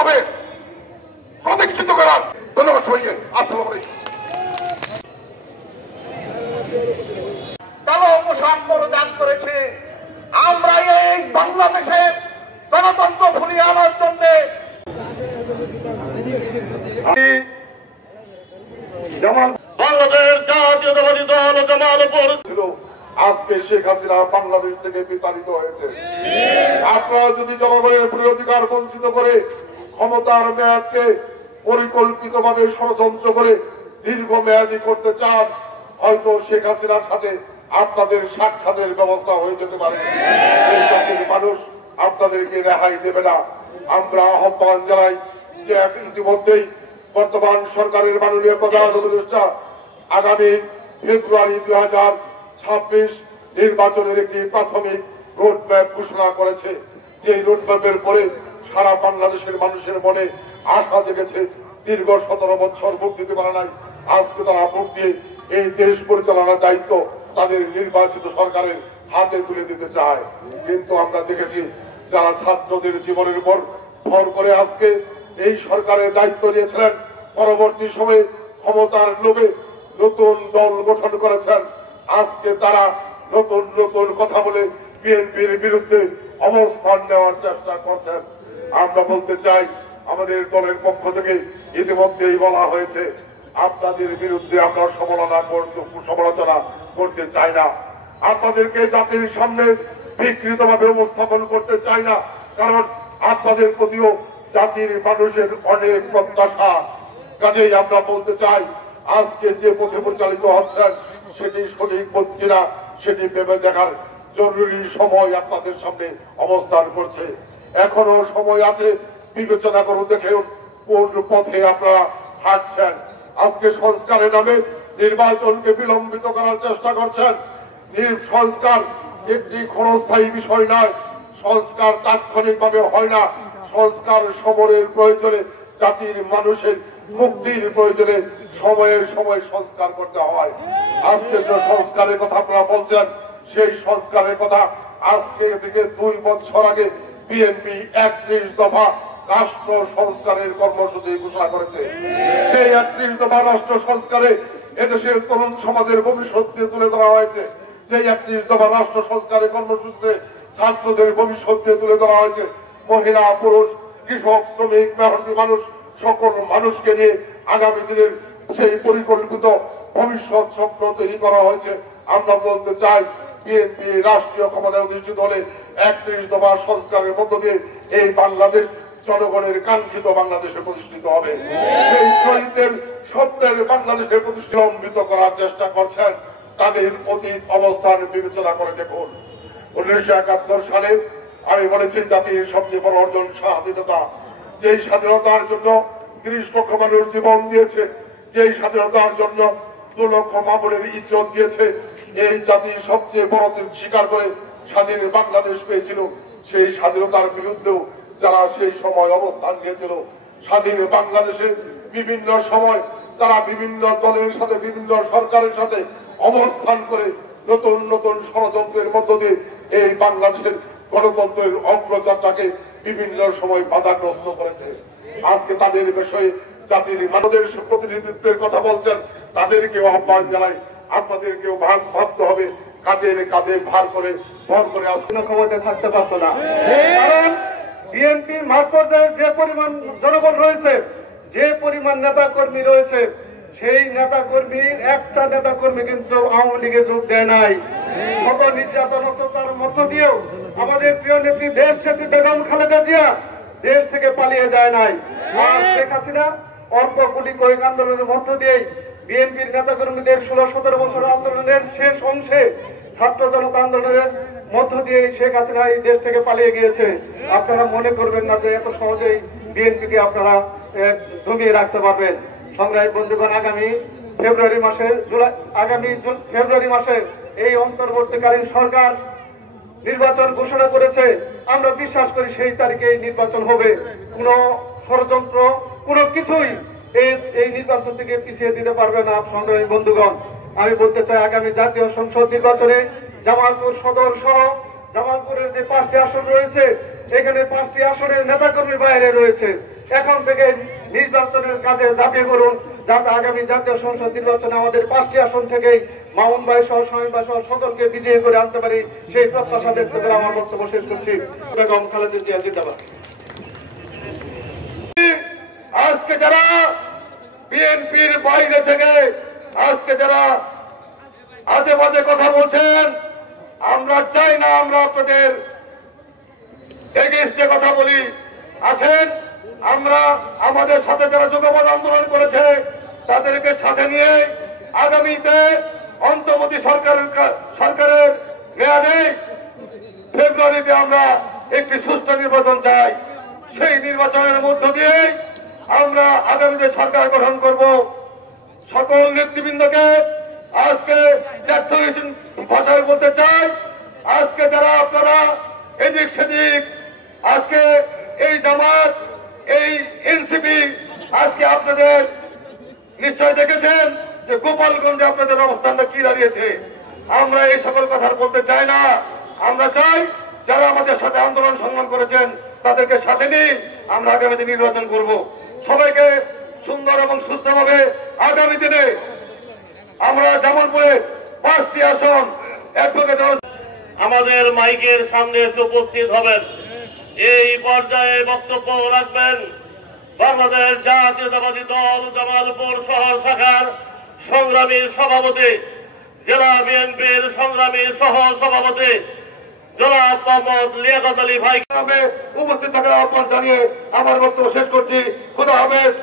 ভাবে প্রতিষ্ঠিত করার। ধন্যবাদ সবাইকে। আসসালামু আলাইকুম। কালো পোশাক পরিধান করেছে। আমরা এই বাংলাদেশে গণতন্ত্র ফিরিয়ে আনার জন্য বাংলাদেশ জাতীয়তাবাদী দল জামালপুর ছিল। আজকে শেখ হাসিনা বাংলাদেশ থেকে বিতাড়িত হয়েছে। আপনারা যদি জনগণের অধিকার বঞ্চিত করে ক্ষমতার মেয়াদকে পরিকল্পিতভাবে ষড়যন্ত্র করে দীর্ঘমেয়াদী করতে চান, হয়তো শেখ হাসিনার সাথে আপনাদের সাক্ষাতের ব্যবস্থা হয়ে যেতে পারে। এই জাতির মানুষ আপনাদেরকে রেহাই দেবে না। আমরা আহ্বান জানাই যে ইতিমধ্যেই বর্তমান সরকারের মাননীয় প্রধান উপদেষ্টা আগামী ফেব্রুয়ারি 2026 নির্বাচনের একটি প্রাথমিক রোডম্যাপ ঘোষণা করেছে। যে রোডম্যাপের পরে সারা বাংলাদেশের মানুষের মনে আশা জেগেছে। দীর্ঘ 17 বছর ভোট দিতে পারে নাই, আজকে তারা ভোট দিয়ে এই দেশ পরিচালনার দায়িত্ব তাদের নির্বাচিত সরকারের হাতে তুলে দিতে চায়। কিন্তু আমরা দেখেছি যারা ছাত্রদের জীবনের উপর ভর করে আজকে এই সরকারের দায়িত্ব নিয়েছিলেন, পরবর্তী সময়ে ক্ষমতার লোভে নতুন দল গঠন করেছেন। আজকে তারা নতুন নতুন কথা বলে বিএনপির বিরুদ্ধে অবস্থান নেওয়ার চেষ্টা করছেন। আমরা বলতে চাই, আমাদের দলের পক্ষ থেকে ইতিমধ্যেই বলা হয়েছে আপনাদের বিরুদ্ধে আমরা সমালোচনা করতে চাই না। আপনাদেরকে জাতির সামনে বিকৃতভাবে উপস্থাপন করতে চাই না, কারণ আপনাদের প্রতিও জাতির মানুষের অনেক প্রত্যাশা। কাজেই আমরা বলতে চাই, আজকে যে পথে পরিচালিত হচ্ছেন সেটি সঠিক পথ কিনা সেটি ভেবে দেখার জরুরি সময় আপনাদের সামনে অবস্থান করছে। এখনো সময় আছে, বিবেচনা করে দেখুন কোন পথে আপনারা হাঁটছেন। আজকে সংস্কারের নামে নির্বাচনকে বিলম্বিত করার চেষ্টা করছেন। সংস্কার একটি ক্ষণস্থায়ী বিষয় নয়, সংস্কার তাৎক্ষণিকভাবে হয় না। সংস্কার সময়ের প্রয়োজনে, জাতির মানুষের মুক্তির প্রয়োজনে সময়ের সময় সংস্কার করতে হয়। আজকে যে সংস্কারের কথা আপনারা বলছেন, সেই সংস্কারের কথা আজকে থেকে 2 বছর আগে বিএনপি 31 দফা রাষ্ট্র সংস্কারের কর্মসূচি ঘোষণা করেছে। সেই 31 দফা রাষ্ট্র সংস্কারে এদেশের তরুণ সমাজের ভবিষ্যৎ তুলে ধরা হয়েছে। যে 31 দফা রাষ্ট্র সংস্কারের কর্মসূচিতে ছাত্রদের ভবিষ্যৎ তুলে ধরা হয়েছে। মহিলা, পুরুষ, কৃষক, শ্রমিক, মেহনতি মানুষ, সকল মানুষকে নিয়ে আগামী দিনের সেই পরিকল্পিত ভবিষ্যৎ স্বপ্ন তৈরি করা হয়েছে। আমরা বলতে চাই, বিএনপি রাষ্ট্রীয় ক্ষমতায় অধিষ্ঠিত হলে 31 দফা সংস্কারের মধ্য দিয়ে এই বাংলাদেশ জনগণের কাঙ্ক্ষিত বাংলাদেশে প্রতিষ্ঠিত হবে। সেই শহীদদের স্বপ্নের বাংলাদেশে প্রতিষ্ঠিত করার চেষ্টা করছেন। তাদের অতীত অবস্থান বিবেচনা করে দেখুন। 1971 সালে আমি বলেছি জাতির সবচেয়ে বড় অর্জন স্বাধীনতা। যেই স্বাধীনতার জন্য 30 লক্ষ মানুষ জীবন দিয়েছে, যেই স্বাধীনতার জন্য 2 লক্ষ মা-বোনের ইজ্জত দিয়েছে, এই জাতির সবচেয়ে বড় স্বীকার করে স্বাধীন বাংলাদেশ পেয়েছিল। সেই স্বাধীনতার বিরুদ্ধেও যারা সেই সময় অবস্থান নিয়েছিল, স্বাধীন বাংলাদেশে বিভিন্ন সময় তারা বিভিন্ন দলের সাথে, বিভিন্ন সরকারের সাথে অবস্থান করে নতুন নতুন ষড়যন্ত্রের মধ্য দিয়ে এই বাংলাদেশের গণতন্ত্রের অগ্রযাত্রাকে বিভিন্ন সময় বাধাগ্রস্ত করেছে। আজকে তাদের বিষয়ে জাতির মানুষের প্রতিনিধিত্বের কথা বলছেন, তাদেরকেও আহ্বান জানাই, আপনাদেরকেও ভাবতে হবে, কাঁধে কাঁধে ভর করে আসলে ক্ষমতায় থাকতে পারতো না। কারণ বিএনপির মাঠ পর্যায়ে যে পরিমাণ জনগণ রয়েছে, যে পরিমাণ নেতা কর্মী রয়েছে, সেই নেতা কর্মীর একটা নেতা কর্মী কিন্তু আওয়ামী লীগে যোগ দেয় নাই। কত নির্যাতন তার মধ্য দিয়েও আমাদের প্রিয় নেত্রী দেশ নেত্রী বেগম খালেদা জিয়া দেশ থেকে পালিয়ে যায় নাই। আর শেখ হাসিনা অল্প গুলি কয়েক আন্দোলনের মধ্য দিয়েই বিএনপির নেতা কর্মীদের 16-17 বছর আন্দোলনের শেষ অংশে ছাত্র জনতা আন্দোলনের মধ্য দিয়ে শেখ হাসিনা এই দেশ থেকে পালিয়ে গিয়েছে। আপনারা মনে করবেন না যে এত সহজেই বিএনপিকে আপনারা দমিয়ে রাখতে পারবেন। সংগ্রামী বন্ধুগণ, আগামী ফেব্রুয়ারি মাসে এই অন্তর্বর্তীকালীন সরকার নির্বাচন ঘোষণা করেছে। আমরা বিশ্বাস করি সেই তারিখে এই নির্বাচন হবে। কোনো ষড়যন্ত্র, কোনো কিছুই এই নির্বাচন থেকে পিছিয়ে দিতে পারবে না। সংগ্রামী বন্ধুগণ, আমি বলতে চাই, আগামী জাতীয় সংসদ নির্বাচনে জামালপুর সদর সহ জামালপুরের যে 5টি আসন রয়েছে, এখানে 5টি আসনের নেতাকর্মী বাইরে রয়েছে। এখন থেকে নির্বাচনের কাজে ঝাঁপিয়ে পড়ুন, যাতে আগামী জাতীয় সংসদ নির্বাচনে আমাদের 5টি আসন থেকেই মামুন ভাই সহ শামীম ভাই সহ সকলকে বিজয়ী করে আনতে পারি, সেই প্রত্যাশা ব্যক্ত করে আমার বক্তব্য শেষ করছি। বেগম খালেদা জিয়া জিন্দাবাদ। আজকে যারা বিএনপির বাইরে থেকে আজকে যারা আজে বাজে কথা বলছেন, আমরা চাই না আমরা আপনাদের এগেইনস্টে কথা বলি। আসেন, আমরা আমাদের সাথে যারা যুগপৎ আন্দোলন করেছে তাদেরকে সাথে নিয়ে আগামীতে অন্তর্বর্তী সরকারের মেয়াদে ফেব্রুয়ারিতে আমরা একটি সুষ্ঠু নির্বাচন চাই। সেই নির্বাচনের মধ্য দিয়ে আমরা আগামীতে সরকার গঠন করব। সকল নেতৃবৃন্দকে আজকে ভাষায় বলতে চাই, আজকে যারা আপনারা এদিক সেদিক, আজকে এই জামাত, এই এনসিপি, আজকে আপনাদের নিশ্চয় দেখেছেন যে গোপালগঞ্জে আপনাদের অবস্থানটা কি দাঁড়িয়েছে। আমরা এই সকল কথা বলতে চাই না। আমরা চাই যারা আমাদের সাথে আন্দোলন সংগ্রাম করেছেন তাদেরকে সাথে নিয়ে আমরা আগামীতে নির্বাচন করব। সবাইকে সুন্দর এবং সুস্থভাবে আগামী দিনে আমরা জামালপুরে 5টি আসন অ্যাডভোকেট আমাদের মাইকের সামনে এসে উপস্থিত হবেন। এই পর্যায়ে বক্তব্য রাখবেন বাংলাদেশ জাতীয়তাবাদী দল জামালপুর শহর শাখার সংগ্রামী সভাপতি, জেলা বিএনপির সংগ্রামী সহ সভাপতি জনাব মোহাম্মদ লিয়াকত আলী ভাই উপস্থিত থাকার আহ্বান জানিয়ে আমার বক্তব্য শেষ করছি। খোদা হাফেজ।